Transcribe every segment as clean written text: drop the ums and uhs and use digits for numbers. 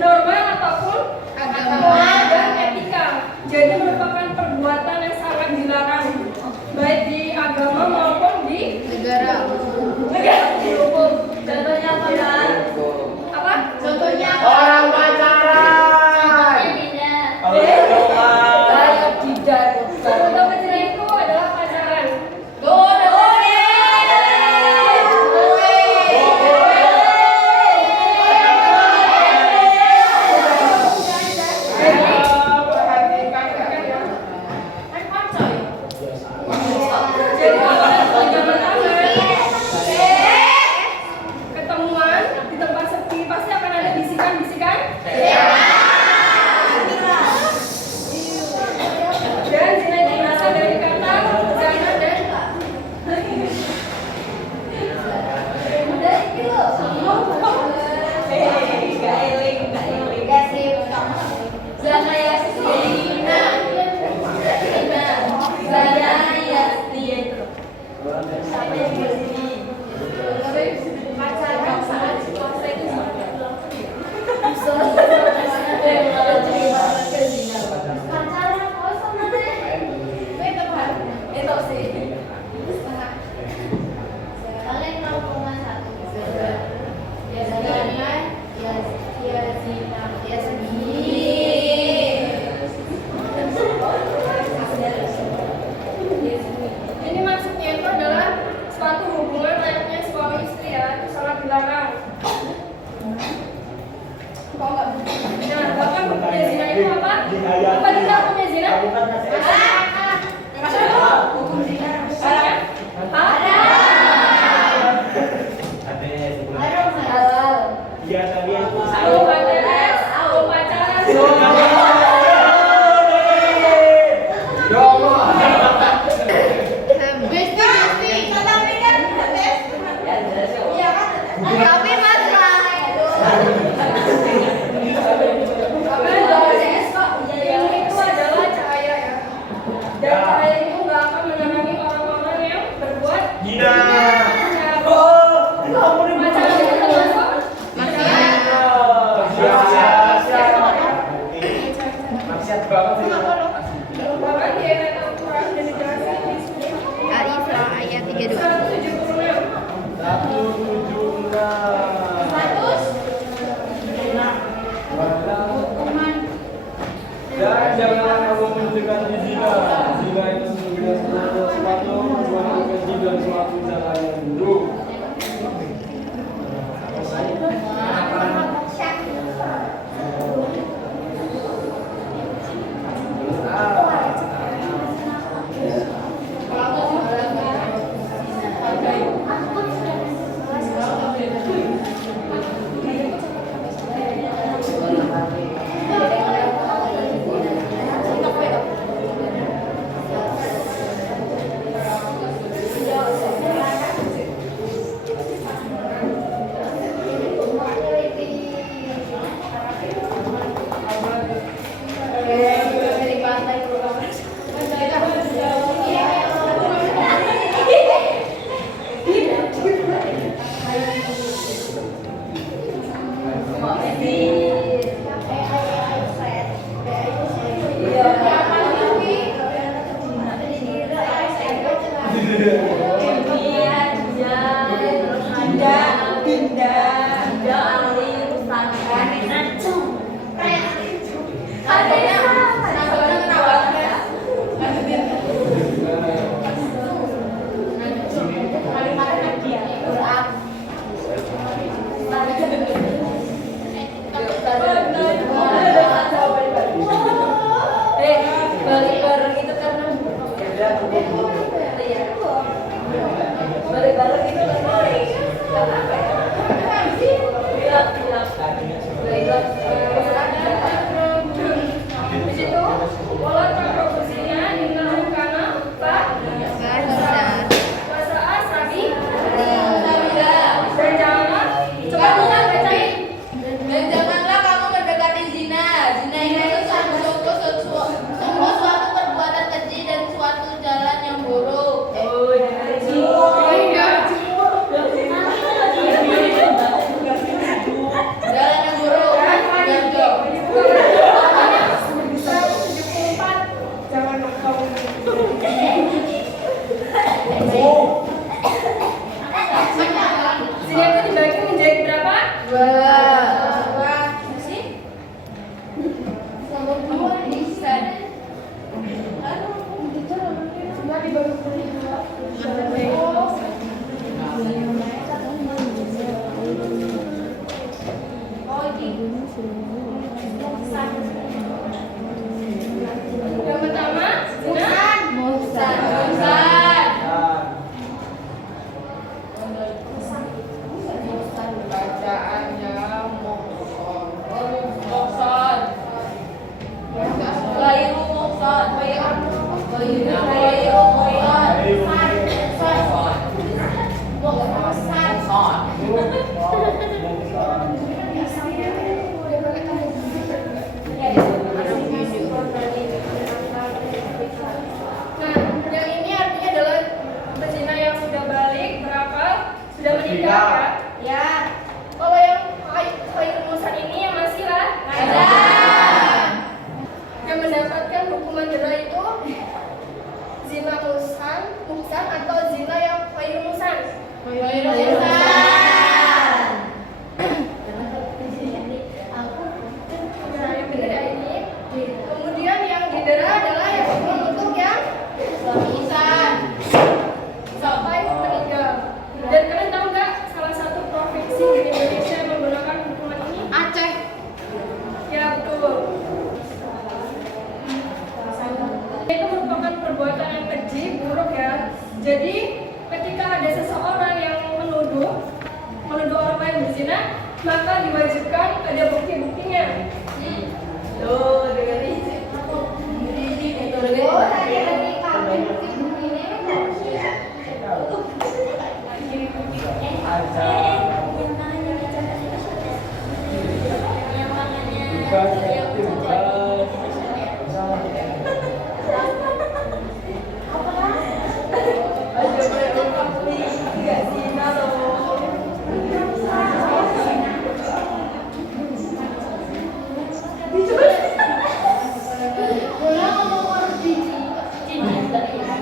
Norma ataupun agama dan etika. Jadi merupakan perbuatan yang sangat dilarang, baik di agama maupun di negara. Hukum. Contohnya apa, Kak? Apa? Contohnya Orang pacaran. Saya tidak. Contoh kecilnya itu adalah pacaran. Ketemuan di tempat sepi pasti akan ada bisikan-bisikan. Dan zina itu berasal dari kata zana dan zana ya zina zana ya dia itu sampai di sini pacaran saat puasa itu ini maksudnya itu adalah suatu hubungan layaknya suami istri ya, itu sangat dilarang. Nah, bahkan hukumnya zina itu apa? Apa kita hukumnya zina? Hukum zina ada? Halal. Iya, tadi aku Hukum pacaran, hukum pacaran. Tapi mesra. Yang itu adalah cahaya ya. Dan cahaya itu nggak akan menerangi orang-orang yang berbuat Gina. pacaran itu termasuk Maksiat banget sih. bahkan di ayat Al-Quran dan dijelaskan di sini Al-Isra ayat 32. 176. 176. Dan janganlah kamu mendekati zina. Zina itu sesungguhnya sesuatu perbuatan keji dan suatu cara yang buruk. Masih? Nomor 2 lisan. Mari baru yang pertama, Musan. Bacaannya Mokson. Layu Mokson. Nah, yang ini artinya adalah berzina yang sudah balik, berakal, sudah menikah ya. Kalau yang khairul musan ini yang masih lah yang mendapatkan hukuman jera itu zina musan atau zina yang khairul musan. Nah, yang benar ya ini. Kemudian yang didera adalah yang hukuman untuk yang sampai meninggal. Dan kalian tahu nggak salah satu provinsi di Indonesia yang menggunakan hukuman ini? Aceh. Ya betul. Itu merupakan perbuatan yang keji, buruk ya. Jadi ketika ada seseorang yang menuduh orang lain berzina, maka diwajibkan ada bukti-buktinya. Tuh, dengerin.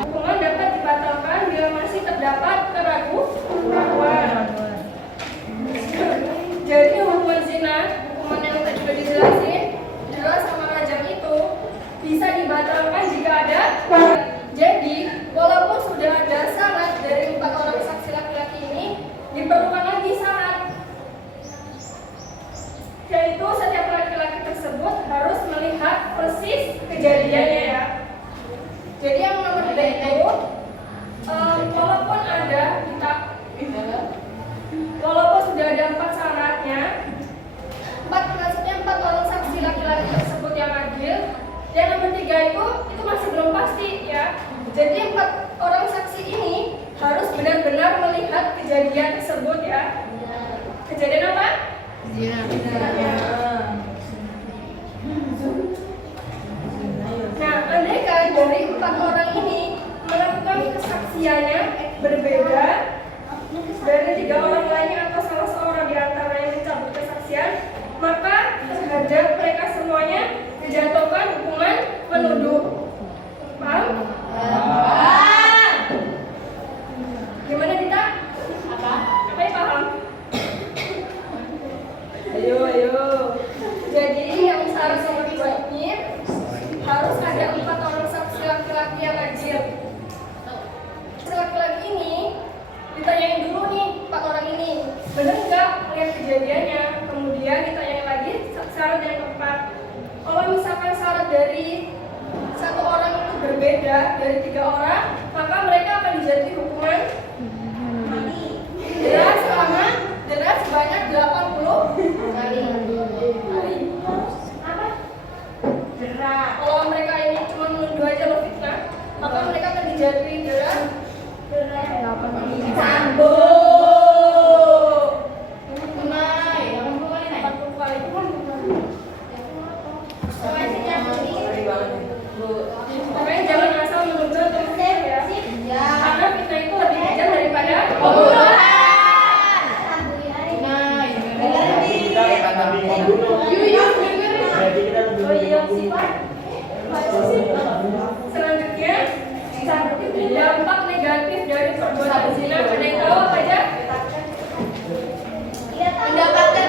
Hukuman dapat dibatalkan bila masih terdapat keraguan. Jadi hukuman zina, hukuman yang tadi sudah dijelasin, jelas sama rajam itu bisa dibatalkan jika ada. Jadi walaupun sudah ada syarat dari 4 orang saksi laki-laki ini, diperlukan lagi syarat, yaitu setiap laki-laki tersebut harus melihat persis kejadiannya ya. Jadi yang nomor 3 itu, walaupun sudah ada 4 syaratnya, maksudnya 4 orang saksi laki-laki tersebut yang adil, dan nomor 3 itu masih belum pasti ya. Jadi 4 orang saksi ini harus benar-benar melihat kejadian tersebut ya. Kejadian apa? Nah, andaikan dari 4 orang ini melakukan kesaksiannya berbeda dari 3 orang lainnya atau salah seorang di antara yang mencabut kesaksian, maka terhadap mereka semuanya dijatuhkan hukuman menuduh. Paham? Gimana Dita? Apa yang paham? Ayo. Jadi yang syarat nomor 2 ini harus ada 4 orang saksi laki-laki yang adil. Laki-laki ini ditanyain dulu nih 4 orang ini, benar nggak melihat kejadiannya? Kemudian ditanyain lagi syarat yang keempat. Kalau misalkan syarat dari 1 orang itu berbeda dari 3 orang, maka mereka akan dijatuhi hukuman dera sebanyak 80 kali. Kalau mereka ini cuma menuduh aja lo fitnah, maka mereka akan dijatuhi dera 80 kali. Pokoknya jangan asal menuduh terus ya. Karena fitnah itu lebih kejam daripada pembunuhan. Selanjutnya, dampak negatif dari perbuatan zina. Ada yang tahu apa aja? Mendapatkan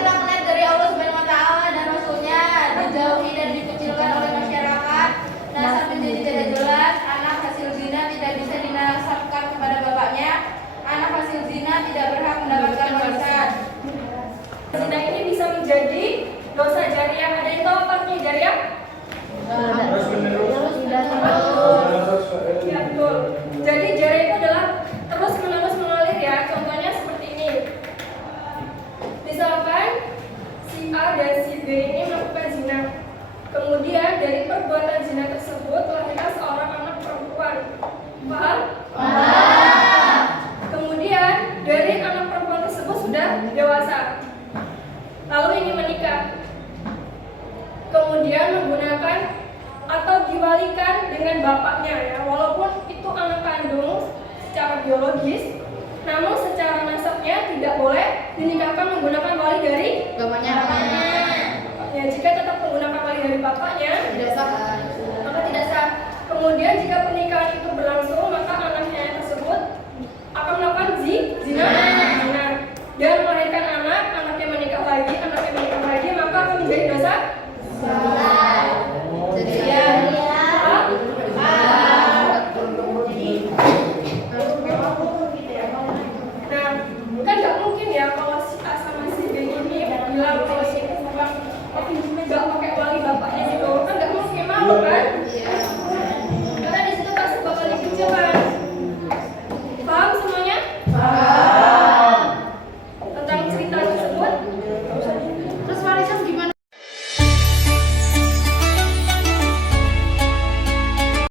terus menerus Ya betul. Jadi jari itu adalah terus menerus mengalir ya. Contohnya seperti ini. Misalkan si A dan si B ini melakukan zina. Kemudian dari perbuatan zina tersebut lahirlah seorang anak perempuan. Paham? Kemudian dari anak perempuan tersebut sudah dewasa. Lalu ini menikah. Kemudian menggunakan atau diwalikan dengan bapaknya ya, walaupun itu anak kandung secara biologis, namun secara nasabnya tidak boleh dinikahkan menggunakan wali dari Bapaknya. ya. Jika tetap menggunakan wali dari bapaknya Tidak sah. maka tidak sah. Kemudian jika pernikahan itu berlangsung